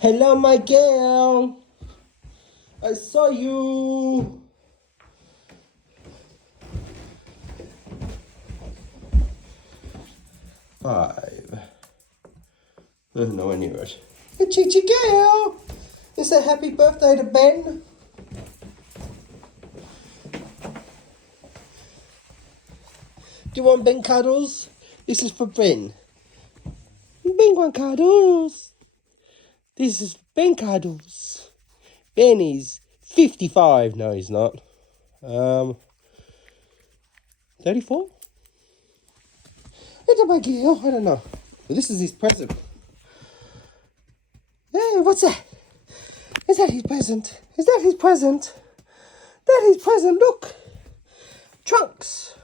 Hello, my girl. I saw you. Five. Nowhere near it. Hey, ChiChi girl. Is a happy birthday to Ben? Do you want Ben cuddles? This is for Ben. Ben want cuddles. This is Ben cuddles. Ben is 55. No, he's not. 34? It's a big girl. I don't know. But this is his present. Hey, what's that? Is that his present? Is that his present? That is his present. Look. Trunks.